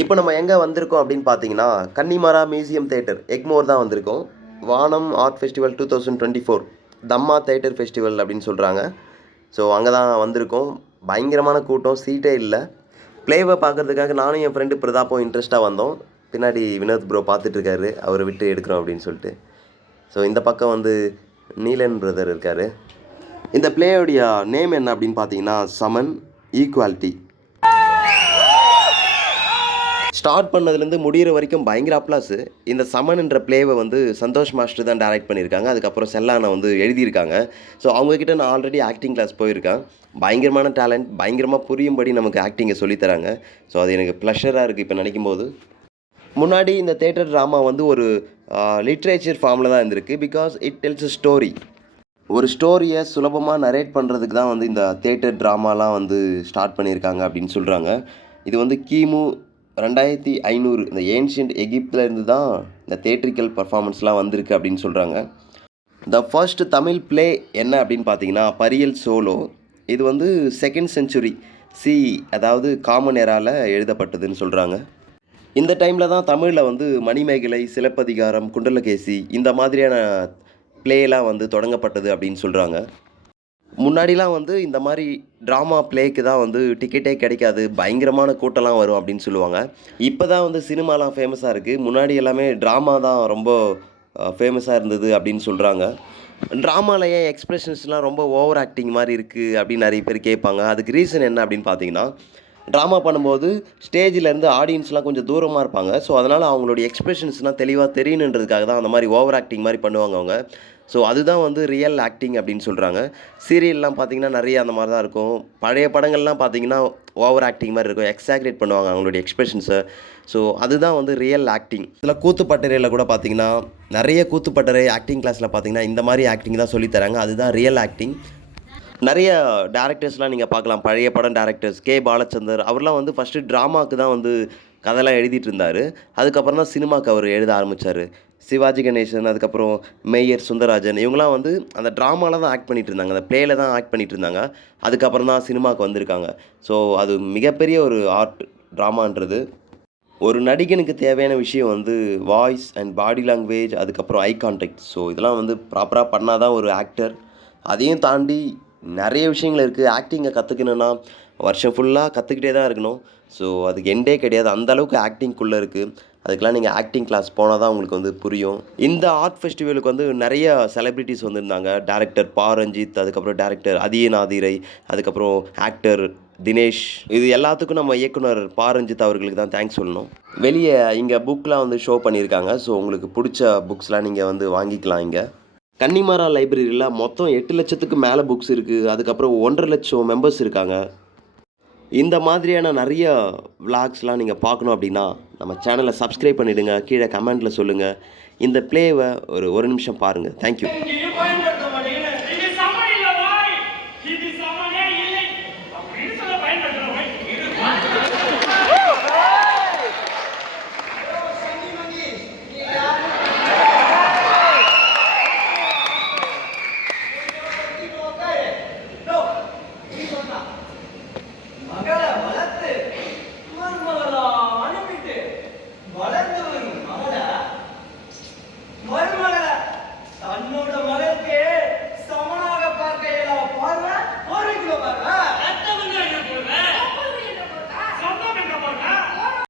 இப்போ நம்ம எங்கே வந்திருக்கோம் அப்படின்னு பார்த்தீங்கன்னா, கன்னிமாரா மியூசியம் தியேட்டர் எக்மோர் தான் வந்திருக்கோம். வானம் ஆர்ட் ஃபெஸ்டிவல் 2024 தம்மா தியேட்டர் ஃபெஸ்டிவல் அப்படின்னு சொல்கிறாங்க. ஸோ அங்கே தான் வந்திருக்கோம். பயங்கரமான கூட்டம், சீட்டே இல்லை. ப்ளேவை பார்க்குறதுக்காக நானும் என் ஃப்ரெண்டு பிரதாப்பும் இன்ட்ரெஸ்ட்டாக வந்தோம். பின்னாடி வினோத் ப்ரோ பார்த்துட்ருக்காரு, அவரை விட்டு எடுக்கிறோம் அப்படின்னு சொல்லிட்டு. ஸோ இந்த பக்கம் வந்து நீலன் பிரதர் இருக்கார். இந்த ப்ளேயோடைய நேம் என்ன அப்படின்னு பார்த்தீங்கன்னா, சமன் ஈக்குவாலிட்டி. ஸ்டார்ட் பண்ணதுலேருந்து முடிகிற வரைக்கும் பயங்கர அப்ளாஸு. இந்த சமன்ன்ற ப்ளேவை வந்து சந்தோஷ் மாஸ்டர் தான் டைரக்ட் பண்ணியிருக்காங்க. அதுக்கப்புறம் செல்லானை வந்து எழுதியிருக்காங்க. ஸோ அவங்கக்கிட்ட நான் ஆல்ரெடி ஆக்டிங் கிளாஸ் போயிருக்கேன். பயங்கரமான டேலண்ட், பயங்கரமாக புரியும்படி நமக்கு ஆக்டிங்கை சொல்லித்தராங்க. ஸோ அது எனக்கு ப்ளஷராக இருக்குது இப்போ நினைக்கும் போது. முன்னாடி இந்த தேட்டர் ட்ராமா வந்து ஒரு லிட்ரேச்சர் ஃபார்மில் தான் இருந்திருக்கு. Because it டெல்ஸ் a story. ஒரு ஸ்டோரியை சுலபமாக நரேட் பண்ணுறதுக்கு தான் வந்து இந்த தேட்டர் ட்ராமாலாம் வந்து ஸ்டார்ட் பண்ணியிருக்காங்க அப்படின்னு சொல்கிறாங்க. இது வந்து கிமு 2500 இந்த ஏன்ஷியன்ட் எகிப்தில் இருந்து தான் இந்த தேட்ரிக்கல் பர்ஃபார்மன்ஸ்லாம் வந்திருக்கு அப்படின்னு சொல்கிறாங்க. த ஃபர்ஸ்ட் தமிழ் ப்ளே என்ன அப்படின்னு பார்த்தீங்கன்னா, பரியல் சோலோ. இது வந்து 2nd century CE, அதாவது காமன் எராவில் எழுதப்பட்டதுன்னு சொல்கிறாங்க. இந்த டைமில் தான் தமிழில் வந்து மணிமேகலை, சிலப்பதிகாரம், குண்டலகேசி இந்த மாதிரியான ப்ளேலாம் வந்து தொடங்கப்பட்டது அப்படின்னு சொல்கிறாங்க. முன்னாடிலாம் வந்து இந்த மாதிரி ட்ராமா ப்ளேக்கு தான் வந்து டிக்கெட்டே கிடைக்காது, பயங்கரமான கூட்டம்லாம் வரும் அப்படின்னு சொல்லுவாங்க. இப்போ தான் வந்து சினிமாலாம் ஃபேமஸாக இருக்குது. முன்னாடி எல்லாமே ட்ராமா தான் ரொம்ப ஃபேமஸாக இருந்தது அப்படின்னு சொல்கிறாங்க. ட்ராமாவில் ஏன் எக்ஸ்ப்ரெஷன்ஸ்லாம் ரொம்ப ஓவர் ஆக்டிங் மாதிரி இருக்குது அப்படின்னு நிறைய பேர் கேட்பாங்க. அதுக்கு ரீசன் என்ன அப்படின்னு பார்த்தீங்கன்னா, ட்ராமா பண்ணும்போது ஸ்டேஜிலேருந்து ஆடியன்ஸ்லாம் கொஞ்சம் தூரமாக இருப்பாங்க. ஸோ அதனால் அவங்களுடைய எக்ஸ்ப்ரெஷன்ஸ்லாம் தெளிவாக தெரியணுன்றதுக்காக தான் அந்த மாதிரி ஓவர் ஆக்டிங் மாதிரி பண்ணுவாங்க அவங்க. ஸோ அதுதான் வந்து ரியல் ஆக்டிங் அப்படின்னு சொல்கிறாங்க. சீரியல்லாம் பார்த்தீங்கன்னா நிறைய அந்த மாதிரி தான் இருக்கும். பழைய படங்கள்லாம் பார்த்தீங்கன்னா ஓவர் ஆக்டிங் மாதிரி இருக்கும், எக்ஸாக்ரேட் பண்ணுவாங்க அவங்களுடைய எக்ஸ்ப்ரெஷன்ஸை. ஸோ அதுதான் வந்து ரியல் ஆக்டிங். இதில் கூத்துப்பட்டறையில் கூட பார்த்தீங்கன்னா, நிறைய கூத்துப்பட்டறை ஆக்டிங் கிளாஸில் பார்த்தீங்கன்னா இந்த மாதிரி ஆக்டிங் தான் சொல்லித்தராங்க. அதுதான் ரியல் ஆக்டிங். நிறைய டேரக்டர்ஸ்லாம் நீங்கள் பார்க்கலாம். பழைய படம் டேரக்டர்ஸ் கே பாலச்சந்தர் அவர்லாம் வந்து ஃபஸ்ட்டு ட்ராமாவுக்கு தான் வந்து கதைலாம் எழுதிட்டு இருந்தார். அதுக்கப்புறம் தான் சினிமாவுக்கு அவர் எழுத ஆரம்பித்தார். சிவாஜி கணேசன், அதுக்கப்புறம் மேயர் சுந்தரராஜன் இவங்களாம் வந்து அந்த ட்ராமாவில் தான் ஆக்ட் பண்ணிகிட்டு இருந்தாங்க, அந்த ப்ளேயில் தான் ஆக்ட் பண்ணிகிட்டு இருந்தாங்க. அதுக்கப்புறம் தான் சினிமாவுக்கு வந்திருக்காங்க. ஸோ அது மிகப்பெரிய ஒரு ஆர்ட் ட்ராமான்றது. ஒரு நடிகனுக்கு தேவையான விஷயம் வந்து வாய்ஸ் அண்ட் பாடி லாங்குவேஜ், அதுக்கப்புறம் ஐ கான்டாக்ட். ஸோ இதெல்லாம் வந்து ப்ராப்பராக பண்ணால் தான் ஒரு ஆக்டர். அதையும் தாண்டி நிறைய விஷயங்கள் இருக்குது. ஆக்டிங்கை கற்றுக்கணுன்னா வருஷம் ஃபுல்லாக கற்றுக்கிட்டே தான் இருக்கணும். ஸோ அதுக்கு எண்டே கிடையாது, அந்தளவுக்கு ஆக்டிங்குள்ளே இருக்குது. அதுக்கெலாம் நீங்கள் ஆக்டிங் கிளாஸ் போனால் தான் உங்களுக்கு வந்து புரியும். இந்த ஆர்ட் ஃபெஸ்டிவலுக்கு வந்து நிறைய செலிப்ரிட்டிஸ் வந்திருந்தாங்க. டேரக்டர் பா ரஞ்சித், அதுக்கப்புறம் டேரக்டர் அதியநாதிரை, அதுக்கப்புறம் ஆக்டர் தினேஷ். இது எல்லாத்துக்கும் நம்ம இயக்குனர் பா ரஞ்சித் அவர்களுக்கு தான் தேங்க்ஸ் சொல்லணும். வெளியே இங்கே புக்கெலாம் வந்து ஷோ பண்ணியிருக்காங்க. ஸோ உங்களுக்கு பிடிச்ச புக்ஸ்லாம் நீங்கள் வந்து வாங்கிக்கலாம். இங்கே கன்னிமாரா லைப்ரரியில் மொத்தம் 8 லட்சத்துக்கு மேலே புக்ஸ் இருக்குது. அதுக்கப்புறம் 1.5 லட்சம் மெம்பர்ஸ் இருக்காங்க. இந்த மாதிரியான நிறைய விளாக்ஸ்லாம் நீங்கள் பார்க்கணும் அப்படின்னா நம்ம சேனலை சப்ஸ்கிரைப் பண்ணிவிடுங்க. கீழே கமெண்ட்டில் சொல்லுங்கள். இந்த ப்ளேவை ஒரு நிமிஷம் பாருங்கள். தேங்க்யூ.